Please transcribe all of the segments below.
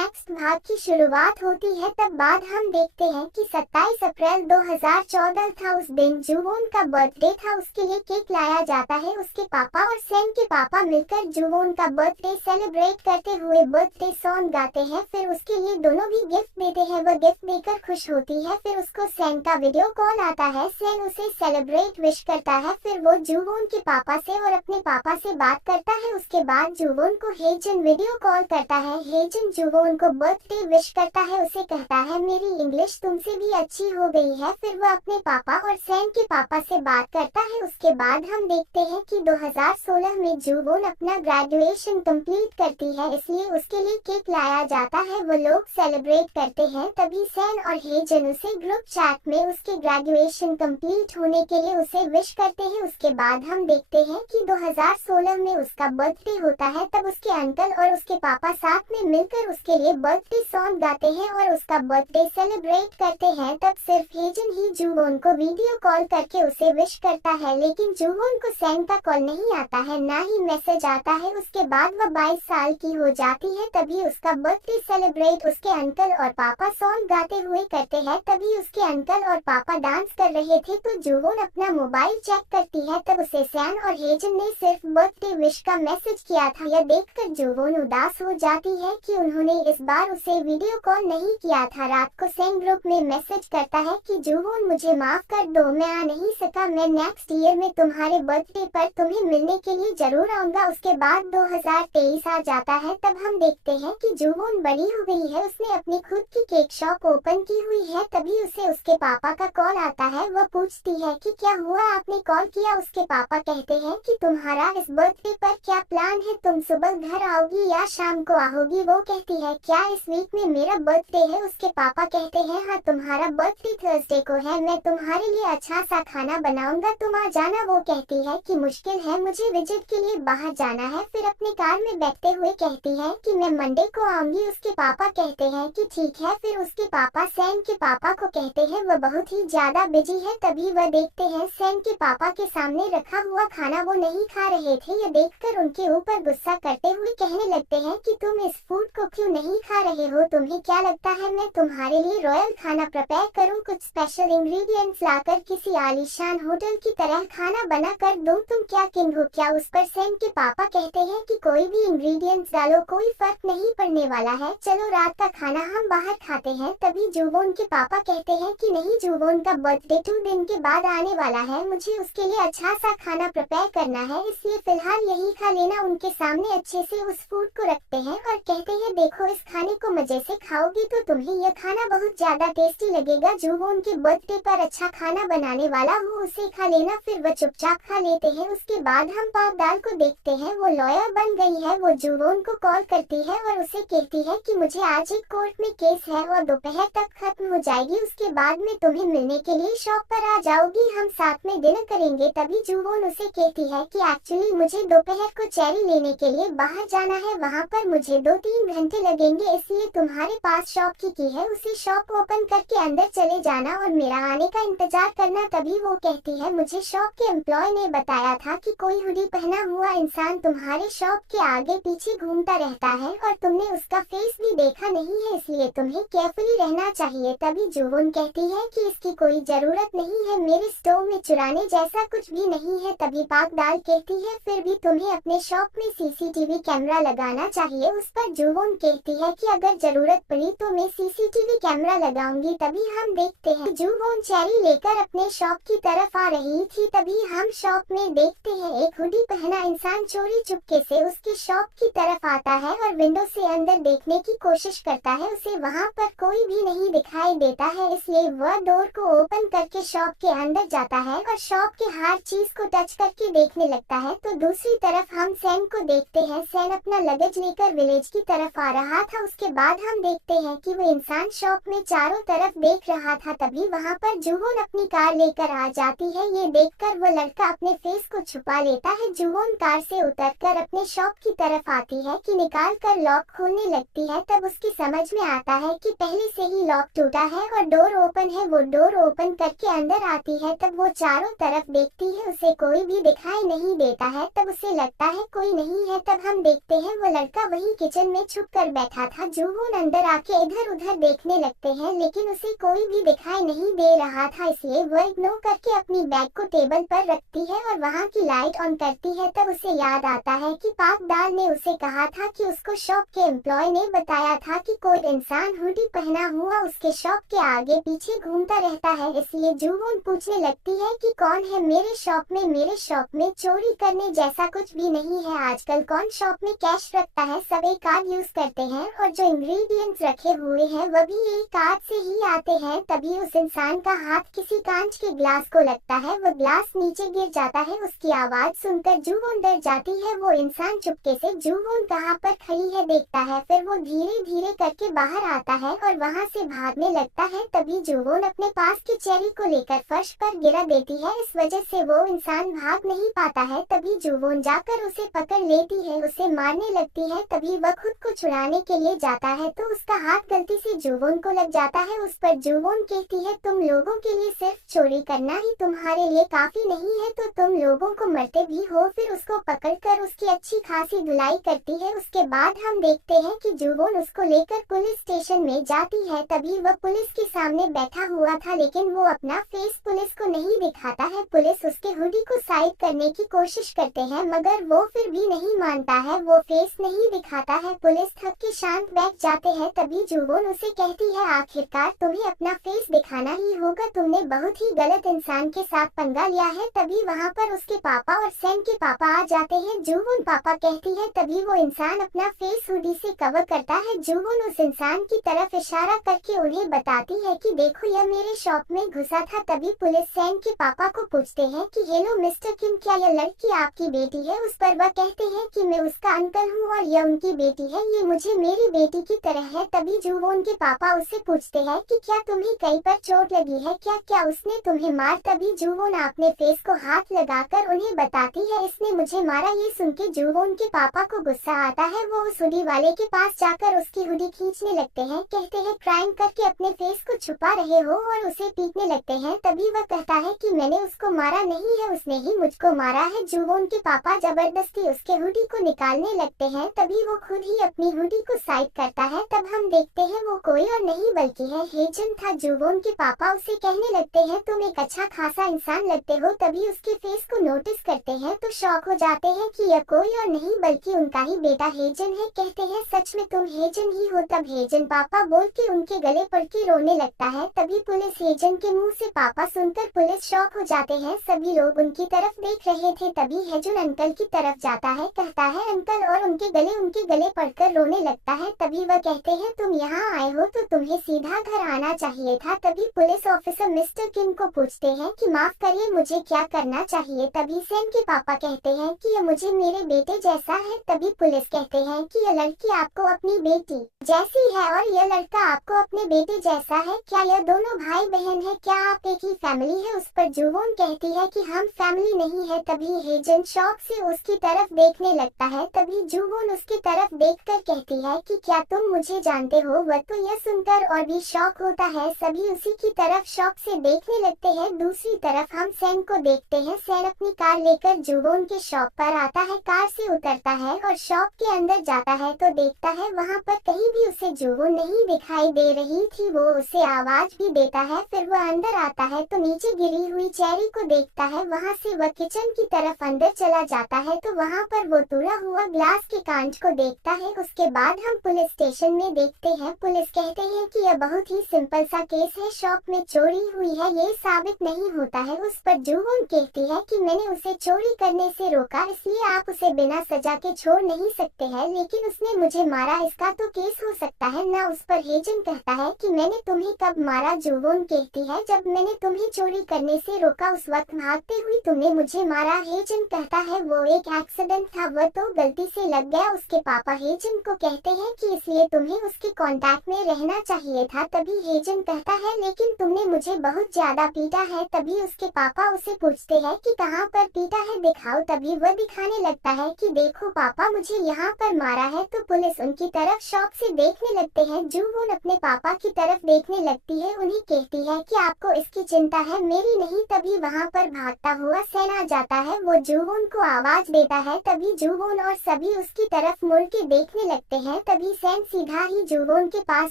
Next भाग की शुरुआत होती है। तब बाद हम देखते हैं कि 27 अप्रैल 2014 था। उस दिन जुवोन का बर्थडे था। उसके लिए केक लाया जाता है। उसके पापा और सैम के पापा मिलकर जुवोन का बर्थडे सेलिब्रेट करते हुए बर्थडे सॉन्ग गाते हैं। फिर उसके लिए दोनों भी गिफ्ट देते हैं। वह गिफ्ट देकर खुश होती है। फिर उसको सैम का वीडियो कॉल आता है। सैम उसे सेलिब्रेट विश करता है। फिर वो जुवोन के पापा से और अपने पापा से बात करता है। उसके बाद जुवोन को हेजन वीडियो कॉल करता है। हेजन जुवोन को बर्थडे विश करता है। उसे कहता है मेरी इंग्लिश तुमसे भी अच्छी हो गई है। फिर वह अपने पापा और सैम के पापा से बात करता है। उसके बाद हम देखते हैं कि 2016 में जुवोन अपना ग्रेजुएशन कंप्लीट करती है, इसलिए उसके लिए केक लाया जाता है। वो लोग सेलिब्रेट करते हैं। तभी सैम और हेजन उसे ग्रुप चैट में उसके ग्रेजुएशन कंप्लीट होने के लिए उसे विश करते हैं। उसके बाद हम देखते हैं कि 2016 में उसका बर्थडे होता है। तब उसके अंकल और उसके पापा साथ में मिलकर उसके लिए बर्थडे सॉन्ग गाते हैं और उसका बर्थडे सेलिब्रेट करते हैं। तब सिर्फ हेजन ही जुवोन को वीडियो कॉल करके उसे विश करता है, लेकिन जुवोन को सैम का कॉल नहीं आता है, ना ही मैसेज आता है। उसके बाद वह 22 साल की हो जाती है। तभी उसका बर्थडे सेलिब्रेट उसके अंकल और पापा सॉन्ग गाते हुए करते हैं। तभी उसके अंकल और पापा डांस कर रहे थे तो जुवोन अपना मोबाइल चेक करती है। तब उसे सैम और हेजन ने सिर्फ बर्थडे विश का मैसेज किया था। यह देखकर जुवोन उदास हो जाती है कि उन्होंने इस बार उसे वीडियो कॉल नहीं किया था। रात को सैम ग्रुप में मैसेज करता है कि जुवोन मुझे माफ कर दो, मैं आ नहीं सका। मैं नेक्स्ट ईयर में तुम्हारे बर्थडे पर तुम्हें मिलने के लिए जरूर आऊंगा। उसके बाद 2023 आ जाता है। तब हम देखते हैं कि जुवोन बड़ी हो गई है। उसने अपनी खुद की केक शॉप ओपन की हुई है। तभी उसे उसके पापा का कॉल आता है। वह पूछती है कि क्या हुआ, आपने कॉल किया। उसके पापा कहते हैं कि तुम्हारा इस बर्थडे पर क्या प्लान है, तुम सुबह घर आओगी या शाम को आओगी। वो कहती है क्या इस वीक में मेरा बर्थडे है। उसके पापा कहते हैं हाँ, तुम्हारा बर्थडे थर्सडे को है, मैं तुम्हारे लिए अच्छा सा खाना बनाऊंगा, तुम आ जाना। वो कहती है कि मुश्किल है, मुझे विजिट के लिए बाहर जाना है। फिर अपनी कार में बैठते हुए कहती है कि मैं मंडे को आऊंगी। उसके पापा कहते हैं कि ठीक है। फिर उसके पापा सैम के पापा को कहते हैं वह बहुत ही ज्यादा बिजी है। तभी वह देखते हैं सैम के पापा के सामने रखा हुआ खाना वो नहीं खा रहे थे। यह देखकर उनके ऊपर गुस्सा करते हुए कहने लगते हैं कि तुम इस फूड को क्यों नहीं खा रहे हो, तुम्हें क्या लगता है मैं तुम्हारे लिए रॉयल खाना प्रिपेयर करूं, कुछ स्पेशल इंग्रेडिएंट्स लाकर किसी आलीशान होटल की तरह खाना बना कर दूं, तुम क्या किंग हो क्या। उस पर सैम के पापा कहते हैं कि कोई भी इंग्रेडिएंट्स डालो, कोई फर्क नहीं पड़ने वाला है, चलो रात का खाना हम बाहर खाते हैं। तभी जुवोन के पापा कहते हैं कि नहीं, जुवोन का बर्थडे 2 दिन के बाद आने वाला है, मुझे उसके लिए अच्छा सा खाना प्रिपेयर करना है, इसलिए फिलहाल यही खा लेना। उनके सामने अच्छे से उस फूड को रखते हैं और कहते हैं देखो, इस खाने को मजे से खाओगी तो तुम्हें यह खाना बहुत ज्यादा टेस्टी लगेगा। जुवोन के बर्थडे पर अच्छा खाना बनाने वाला हूँ, उसे खा लेना। फिर वह चुपचाप खा लेते हैं। उसके बाद हम पाप दाल को देखते हैं। वो लॉयर बन गई है। वो जुवोन को कॉल करती है और उसे कहती है कि मुझे आज एक कोर्ट में केस है और दोपहर तक खत्म हो जाएगी, उसके बाद मैं तुम्हें मिलने के लिए शॉप पर आ जाऊंगी, हम साथ में डिनर करेंगे। तभी जुवोन उसे कहती है कि एक्चुअली मुझे दोपहर को चेरी लेने के लिए बाहर जाना है, वहाँ पर मुझे 2-3 घंटे लगेंगे, इसलिए तुम्हारे पास शॉप की है, उसे शॉप ओपन करके अंदर चले जाना और मेरा आने का इंतजार करना। तभी वो कहती है मुझे शॉप के एम्प्लॉय ने बताया था कि कोई हुडी पहना हुआ इंसान तुम्हारे शॉप के आगे पीछे घूमता रहता है और तुमने उसका फेस भी देखा नहीं है, इसलिए तुम्हें केयरफुली रहना चाहिए। तभी जुवोन कहती है कि इसकी कोई जरूरत नहीं है, मेरे स्टोव में चुराने जैसा कुछ भी नहीं है। तभी पाक दाल कहती है फिर भी तुम्हें अपने शॉप में सीसीटीवी कैमरा लगाना चाहिए। उस पर जुवोन कहती है कि अगर जरूरत पड़ी तो मैं सीसीटीवी कैमरा लगाऊंगी। तभी हम देखते हैं जुवोन चेरी लेकर अपने शॉप की तरफ आ रही थी। तभी हम शॉप में देखते हैं एक हुडी पहना इंसान चोरी चुपके से उसकी शॉप की तरफ आता है और विंडो से अंदर देखने की कोशिश करता है। उसे वहाँ पर कोई भी नहीं दिखाई देता है, इसलिए वह डोर को ओपन करके शॉप के अंदर जाता है और शॉप के हर चीज को टच करके देखने लगता है। तो दूसरी तरफ हम सैम को देखते हैं। सैम अपना लगेज लेकर विलेज की तरफ आ रहा था। उसके बाद हम देखते हैं कि वो इंसान शॉप में चारों तरफ देख रहा था। तभी वहाँ पर जुवोन अपनी कार लेकर आ जाती है। ये देखकर वो लड़का अपने फेस को छुपा लेता है। जुवोन कार से उतरकर अपने शॉप की तरफ आती है कि निकाल कर लॉक खोलने लगती है। तब उसकी समझ में आता है कि पहले से ही लॉक टूटा है और डोर ओपन है। वो डोर ओपन करके अंदर आती है। तब वो चारों तरफ देखती है, उसे कोई भी दिखाई नहीं देता है। तब उसे लगता है कोई नहीं है। तब हम देखते हैं वो लड़का वही किचन में छुप कर बैठा बैठा था। जुवोन अंदर आके इधर उधर देखने लगते हैं लेकिन उसे कोई भी दिखाई नहीं दे रहा था, इसलिए वो इग्नोर करके अपनी बैग को टेबल पर रखती है और वहाँ की लाइट ऑन करती है। तब उसे याद आता है कि पाक दाल ने उसे कहा था कि उसको शॉप के एम्प्लॉय ने बताया था कि कोई इंसान हुडी पहना हुआ उसके शॉप के आगे पीछे घूमता रहता है। इसलिए जुवोन पूछने लगती है कि कौन है मेरे शॉप में? मेरे शॉप में चोरी करने जैसा कुछ भी नहीं है। आजकल कौन शॉप में कैश रखता है, सब एक कार्ड यूज करते हैं और जो इंग्रेडिएंट्स रखे हुए हैं वह भी एक कार्ड से ही आते हैं। तभी उस इंसान का हाथ किसी कांच के ग्लास को लगता है, वो ग्लास नीचे गिर जाता है। उसकी आवाज सुनकर जुवोन डर जाती है। वो इंसान चुपके से जुवोन कहाँ पर खड़ी है देखता है, फिर वो धीरे धीरे करके बाहर आता है और वहाँ से भागने लगता है। तभी जुवोन अपने पास की चेरी को लेकर फर्श पर गिरा देती है, इस वजह से वो इंसान भाग नहीं पाता है। तभी जुवोन जाकर उसे पकड़ लेती है, उसे मारने लगती है। तभी वह खुद को छुड़ाने के लिए जाता है तो उसका हाथ गलती से जुवोन को लग जाता है। उस पर जुवोन कहती है, तुम लोगों के लिए सिर्फ चोरी करना ही तुम्हारे लिए काफी नहीं है तो तुम लोगों को मरते भी हो। फिर उसको पकड़कर उसकी अच्छी खासी धुलाई करती है। उसके बाद हम देखते हैं कि जुवोन उसको लेकर पुलिस स्टेशन में जाती है। तभी वह पुलिस के सामने बैठा हुआ था लेकिन वो अपना फेस पुलिस को नहीं दिखाता है। पुलिस उसके हुडी को साइड करने की कोशिश करते हैं मगर वो फिर भी नहीं मानता है, वो फेस नहीं दिखाता है। पुलिस थक के शांत बैठ जाते हैं। तभी जुवोन उसे कहती है, आखिरकार तुम्हें अपना फेस दिखाना ही होगा, तुमने बहुत ही गलत इंसान के साथ पंगा लिया है। तभी वहाँ पर उसके पापा और सैम के पापा आ जाते हैं। जुवोन पापा कहती है, तभी वो इंसान अपना फेस हुडी से कवर करता है। जुवोन उस इंसान की तरफ इशारा करके उन्हें बताती है कि देखो यह मेरे शॉप में घुसा था। तभी पुलिस सैम के पापा को पूछते हैं कि हेलो मिस्टर किम, क्या यह लड़की आपकी बेटी है? उस पर वह कहते हैं कि मैं उसका अंकल हूँ और यह उनकी बेटी है, ये मुझे मेरी बेटी की तरह है। तभी जुवोन के पापा उससे पूछते हैं कि क्या तुम्हें कहीं पर चोट लगी है क्या, क्या उसने तुम्हें मार? तभी जुवोन अपने फेस को हाथ लगाकर उन्हें बताती है, इसने मुझे मारा। ये सुन के जुवोन के पापा को गुस्सा आता है, वो उस हुडी वाले के पास जाकर उसकी हुडी खींचने लगते हैं। कहते हैं क्राइम करके अपने फेस को छुपा रहे हो, और उसे पीटने लगते हैं। तभी वह कहता है कि मैंने उसको मारा नहीं है, उसने ही मुझको मारा है। जुवोन के पापा जबरदस्ती उसके हुडी को निकालने लगते हैं। तभी वो खुद ही अपनी हुडी को साइड करता है। तब हम देखते हैं वो कोई और नहीं बल्कि है हेजन था। जुवोन के पापा उसे कहने लगते हैं, तुम एक अच्छा खासा इंसान लगते हो। तभी उसके फेस को नोटिस करते हैं तो शॉक हो जाते हैं कि यह कोई और नहीं बल्कि उनका ही बेटा हेजन है। कहते हैं सच में तुम हेजन ही हो? तब हेजन पापा बोल के उनके गले पड़ के रोने लगता है। तभी पुलिस हेजन के मुंह से पापा सुनकर पुलिस शॉक हो जाते हैं। सभी लोग उनकी तरफ देख रहे थे। तभी हेजन अंकल की तरफ जाता है, कहता है अंकल, और उनके गले पड़कर रोने लगता है। तभी वह कहते हैं तुम यहाँ आए हो तो तुम्हें सीधा घर आना चाहिए था। तभी पुलिस ऑफिसर मिस्टर किम को पूछते हैं कि माफ करिए, मुझे क्या करना चाहिए? तभी सैम के पापा कहते हैं कि यह मुझे मेरे बेटे जैसा है। तभी पुलिस कहते हैं कि यह लड़की आपको अपनी बेटी जैसी है और यह लड़का आपको अपने बेटे जैसा है, क्या यह दोनों भाई बहन है? क्या आप एक ही फैमिली है? उस पर जुवोन कहती है कि हम फैमिली नहीं है। तभी हेजन शौक से उसकी तरफ देखने लगता है। तभी जुवोन उसकी तरफ देखकर कहती है कि क्या तुम मुझे जानते हो? वह तो यह सुनकर और भी शौक होता है। सभी उसी की तरफ शौक से देखने लगते हैं। दूसरी तरफ हम सैम को देखते हैं। सैम अपनी कार लेकर जुवोन के शॉप पर आता है, कार से उतरता है और शॉप के अंदर जाता है तो देखता है वहाँ पर कहीं भी उसे जुवोन नहीं दिखाई दे रही थी। वो उसे आवाज भी देता है। फिर वह अंदर आता है तो नीचे गिरी हुई चेरी को देखता है। वहाँ से वह किचन की तरफ अंदर चला जाता है तो वहाँ पर वो टूटा हुआ ग्लास के कांच को देखता है। उसके बाद हम पुलिस स्टेशन में देखते हैं। पुलिस कहते हैं कि यह बहुत ही सिंपल सा केस है, शॉप में चोरी हुई है, ये साबित नहीं होता है। उस पर जुवोन कहती है कि मैंने उसे चोरी करने से रोका, इसलिए आप उसे बिना सजा के छोड़ नहीं सकते हैं, लेकिन उसने मुझे मारा, इसका तो केस हो सकता है ना? उस पर हेजन कहता है कि मैंने तुम्हें कब मारा? जुवोन कहती है जब मैंने तुम्हें चोरी करने से रोका, उस वक्त भागते हुए तुमने मुझे मारा। हेजन कहता है वो एक एक्सीडेंट था, वह तो गलती से लग गया। उसके पापा हेजन को कहते हैं कि इसलिए तुम्हें उसके कांटेक्ट में रहना चाहिए था। तभी हेजन कहता है लेकिन तुमने मुझे बहुत ज्यादा पीटा है। तभी उसके पापा उसे पूछते हैं कि कहाँ पर पीटा है, दिखाओ। तभी वह दिखाने लगता है कि देखो पापा, मुझे यहाँ पर मारा है। तो पुलिस उनकी तरफ शौक से देखने लगते हैं। जूवून अपने पापा की तरफ देखने लगती है, उन्हें कहती है कि आपको इसकी चिंता है, मेरी नहीं। तभी वहाँ पर भागता हुआ सैन आ जाता है, वो जूवून को आवाज देता है। तभी जूवून और सभी उसकी तरफ मुड़ के देखने लगते हैं। तभी सैन सीधा ही जूवून के पास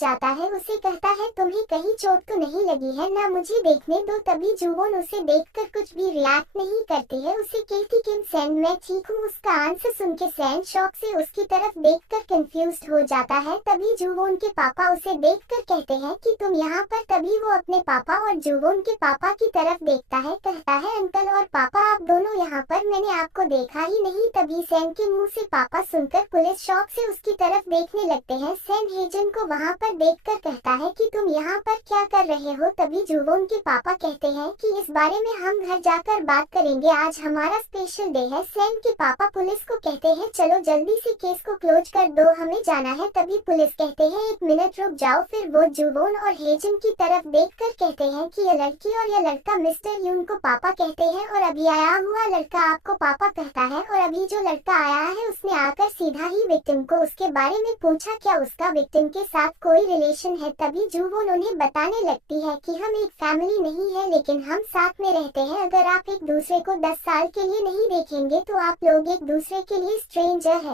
जाता है, उसे कहता है तुम्हें कहीं चोट तो नहीं लगी है ना, मुझे देखने दो। तभी जूवून उसे देखकर कुछ भी रिएक्ट नहीं करती है, उसे कहती कि सैन मैं ठीक हूँ। उसका आंसर सुन के सैन शॉक से उसकी तरफ देखकर कंफ्यूज्ड हो जाता है। तभी जूवून के पापा उसे देखकर कहते हैं कि तुम यहाँ पर। तभी वो अपने पापा और जूवून के पापा की तरफ देखता है, कहता है अंकल और पापा आप दोनों यहाँ पर, मैंने आपको देखा ही नहीं। तभी सैन के मुंह से पापा सुनकर पुलिस शॉक से उसकी तरफ देखने लगते हैं। सैन हेजन को वहाँ पर देखकर कहता है कि तुम यहाँ पर क्या कर रहे हो। तभी जूवून के पापा कहते हैं कि इस बारे में हम घर जाकर बात करेंगे, आज हमारा स्पेशल डे है। सैन के पापा पुलिस को कहते हैं चलो जल्दी से केस को क्लोज कर दो, हमें जाना है। तभी पुलिस कहते हैं एक मिनट रुक जाओ। फिर वो जूवून और हेजन की तरफ देखकर कहते हैं कि ये लड़की और ये लड़का मिस्टर यून को पापा कहते हैं, और अभी आया हुआ लड़का आपको पापा कहता है। और अभी जो लड़का आया है उसने आकर सीधा ही विक्टिम को उसके बारे में पूछा, क्या उसका विक्टिम के साथ कोई रिलेशन है। तभी जूवून उन्हें बताने लगती है कि हम एक फैमिली नहीं है, लेकिन हम साथ में रहते हैं। अगर आप एक दूसरे को 10 साल के लिए नहीं देखेंगे तो आप लोग एक दूसरे के लिए स्ट्रेंजर है।